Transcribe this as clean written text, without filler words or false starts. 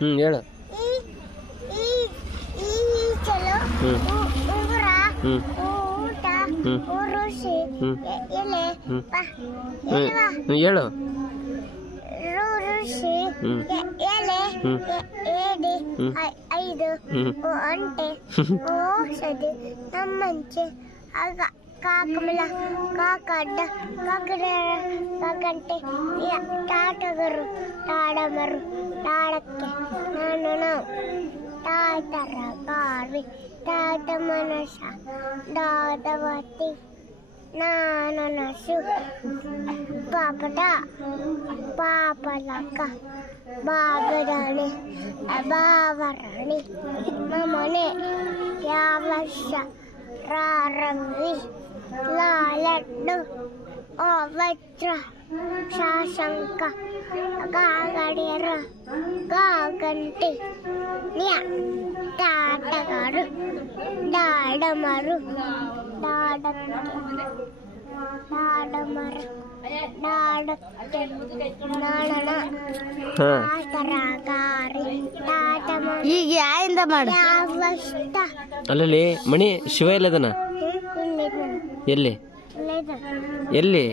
ಹೇಳು. ಉಗುರ ಊಟ ಋಷಿ ಎಲೆ ಹೇಳು. ಋಷಿ ಎಲೆ ಏಡಿ 5 ಒಂಟೆ ಔಷಧಿ ನಮ್ಮಂಚೆ ಆಗ ಕಾಕಮಲ ಕಾಕಡ್ಡ ಕಾಕಂಟೆ ಟಾಟಗರು ಟಾಡಮರು ಟಾಡಕ್ಕೆ ನಾನು ಟಾಟರ ಗಾರಿ ಟಾಟ ಮನಸ ದಾದವತಿ ನಾನು ನಸು ಪಾಪಟ ಪಾಪಲಕ ಬಾಗರಾಣಿ ಬಾವರಾಣಿ ಮಮನೆ ಯಾವಶ ರಾರಂಗಿ ಲಾಲಡ್ಡು ವಜ್ರ ಶಾಶಂಕ ಗಾಗಡಿಯರ ಗಾಗಂಟಿ ನ್ಯ ಟಾಟಗಾರು ಡಾಡಮರು ಡಾಡಮರು ಡಾಡಕ್ಕೆ ನಾಡಣ ಟಾಟರಗಾರಿ ಟಾಟಮರು. ಈಗ ಯಾಯಿಂದ ಮಾಡ ಯಾವಷ್ಟ ಅಲ್ಲಲ್ಲಿ ಮಣಿ ಶಿವ ಎಲ್ಲದನ ಎಲ್ಲಿ ಎಲ್ಲಿ